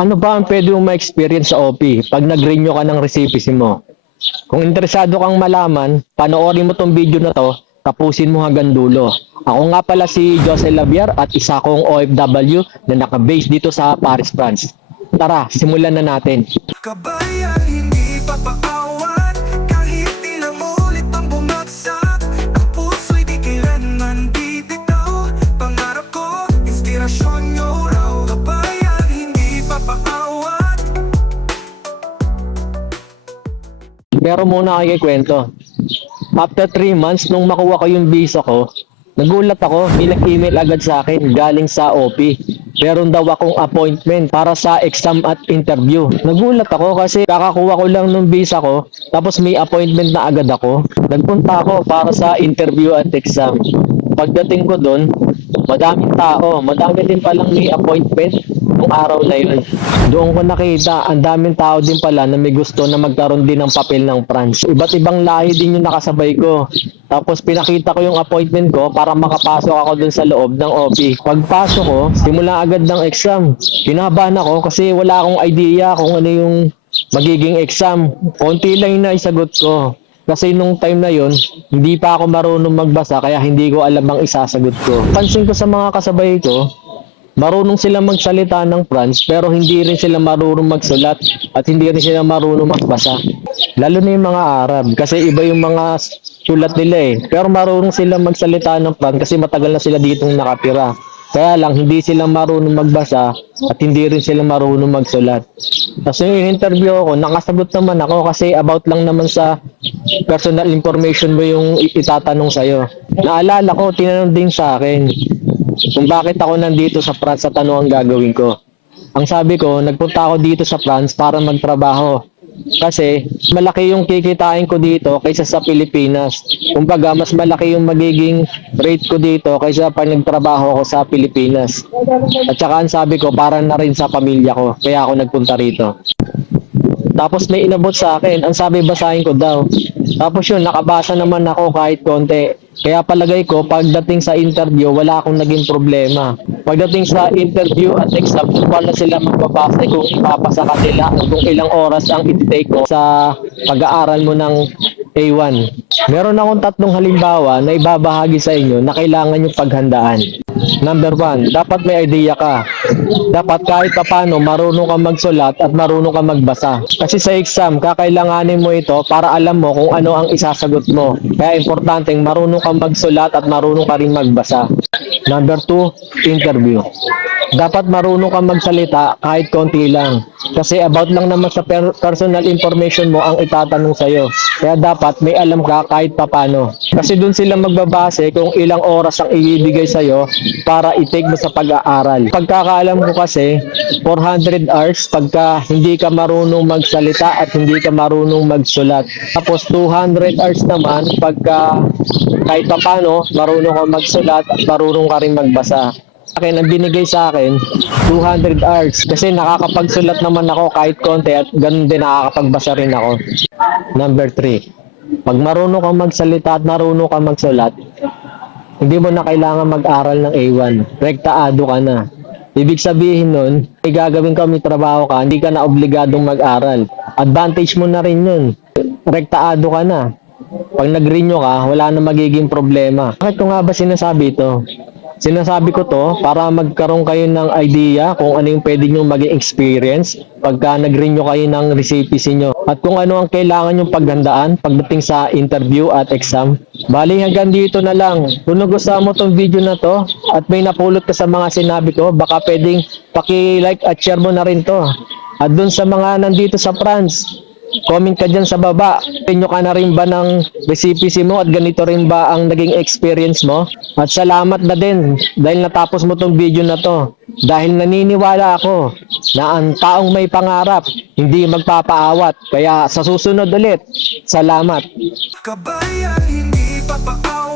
Ano ba ang pwede mong ma-experience sa OP pag nag-renew ka ng recipe mo? Kung interesado kang malaman, panoorin mo tong video na to, tapusin mo hanggang dulo. Ako nga pala si Jose Labiar at isa kong OFW na naka-base dito sa Paris, France. Tara, simulan na natin. Kabayan, Pero muna ako kwento. After 3 months, nung makuha ko yung visa ko, nagulat ako, may nag-email agad sa akin galing sa OP. Meron daw akong appointment para sa exam at interview. Nagulat ako kasi kakakuha ko lang ng visa ko, tapos may appointment na agad ako. Nagpunta ako para sa interview at exam. Pagdating ko doon, madaming tao, madami din palang may appointment nung araw na yun. Doon ko nakita, ang daming tao din pala na may gusto na magkaroon din ng papel ng France. Iba't ibang lahi din yung nakasabay ko. Tapos pinakita ko yung appointment ko para makapasok ako dun sa loob ng OP. Pagpasok ko, simula agad ng exam. Kinabahan ako kasi wala akong idea kung ano yung magiging exam. Konti lang yung naisagot ko. Kasi nung time na yon, hindi pa ako marunong magbasa kaya hindi ko alam ang isasagot ko. Pansin ko sa mga kasabay ko, marunong sila magsalita ng French pero hindi rin sila marunong magsulat at hindi rin sila marunong magbasa. Lalo na yung mga Arab kasi iba yung mga sulat nila eh. Pero marunong sila magsalita ng French kasi matagal na sila ditong nakatira. Kaya lang hindi sila marunong magbasa at hindi rin sila marunong magsulat. Tapos yung interview ako, nakasagot naman ako kasi about lang naman sa personal information mo yung itatanong sa'yo. Naalala ko, tinanong din sa akin kung bakit ako nandito sa France at ano ang gagawin ko. Ang sabi ko, nagpunta ako dito sa France para magtrabaho. Kasi malaki yung kikitain ko dito kaysa sa Pilipinas. Kumbaga, mas malaki yung magiging rate ko dito kaysa pag nagtrabaho ako sa Pilipinas. At saka ang sabi ko, para na rin sa pamilya ko. Kaya ako nagpunta rito. Tapos may inabot sa akin, ang sabi basahin ko daw. Tapos yun, nakabasa naman ako kahit konti. Kaya palagay ko, pagdating sa interview, wala akong naging problema. Pagdating sa interview at exam, paano sila magbabase kung ipapasa ka nila kung ilang oras ang i-take mo sa pag-aaral mo ng A1. Meron akong tatlong halimbawa na ibabahagi sa inyo na kailangan yung paghandaan. Number one, dapat may idea ka. Dapat kahit papano marunong ka magsulat at marunong ka magbasa. Kasi sa exam, kakailanganin mo ito para alam mo kung ano ang isasagot mo. Kaya importante marunong ka magsulat at marunong ka rin magbasa. Number two, interview. Dapat marunong ka magsalita kahit konti lang. Kasi about lang naman sa per- personal information mo ang itatanong sa'yo. Kaya dapat may alam ka kahit papano. Kasi dun sila magbabase kung ilang oras ang ibibigay sa'yo para i-take mo sa pag-aaral. Pagkakaalam ko kasi, 400 hours pagka hindi ka marunong magsalita at hindi ka marunong magsulat. Tapos 200 hours naman pagka kahit papano marunong ka magsulat at marunong ka rin magbasa akin, ang binigay sa akin, 200 hours. Kasi nakakapagsulat naman ako kahit konti at ganun din nakakapagbasa rin ako. Number 3. Pag marunong kang magsalita at marunong kang magsulat, hindi mo na kailangan mag-aral ng A1. Rektaado ka na. Ibig sabihin nun, may gagawin ka, may trabaho ka, hindi ka na obligadong mag-aral. Advantage mo na rin yun. Rektaado ka na. Pag nag-renew ka, wala na magiging problema. Bakit ko nga ba sinasabi ito? Sinasabi ko to para magkaroon kayo ng idea kung ano yung pwede nyo maging experience pagka nag-renew kayo ng recipes nyo at kung ano ang kailangan yung paghandaan pagdating sa interview at exam. Bali hanggang dito na lang. Kung nagustuhan mo tong video na to at may napulot ka sa mga sinabi ko, baka pwedeng paki-like at share mo na rin to. At dun sa mga nandito sa France, Comment ka dyan sa baba. Inyo ka na rin ba ng recipes mo at ganito rin ba ang naging experience mo? At salamat na din dahil natapos mo tong video na to. Dahil naniniwala ako na ang taong may pangarap hindi magpapaawat. Kaya sa susunod ulit, salamat. Kabayan, hindi papaawat